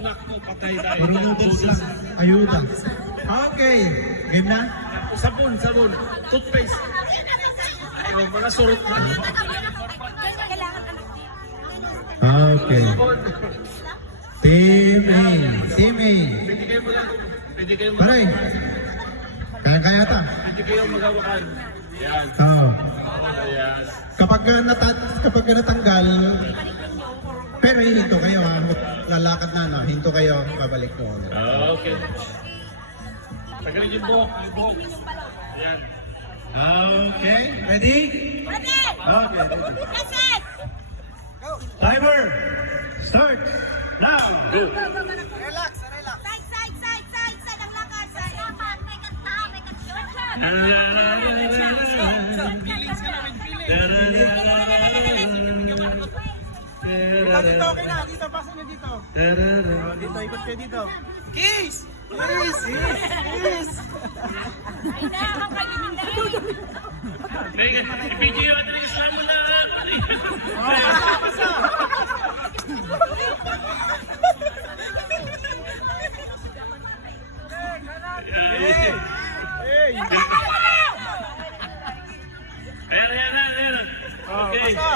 Naku, patay tayo. Puro noodles lang. Ayuda. Okay. Game na? Sabon, sabon. Toothpaste. Ay, mga surot na. Okay. Team A. Team A. Pwede kayo mag- Pwede kayo mag- Pare. Kaya ta. Pwede kayo maghawakan. Yan. Oo. Yes. Kapag natanggal, pero hihinto kayo ha. Lalakad na, no? Hinto kayo, babalik mo. Okay. Tagalin yung buhok. Yung buhok. Yan. Okay. Ready? Ready? Okay. Ready. Reset! Timer. Start. Now. Go. Relax, relax. Side, side, side, side, side ang lakad. Side naman, may kanta, may kanta. Feelings ka namin, feelings. Dito, okay na. Dito, pasok na dito. Dito, ikot kayo dito. Kiss! Kiss! Kiss! Ay na, ang kaibigan na rin. Video yung ating Islam mo na. Pasa! Hey! Hey! Ayan. Okay. Pasa!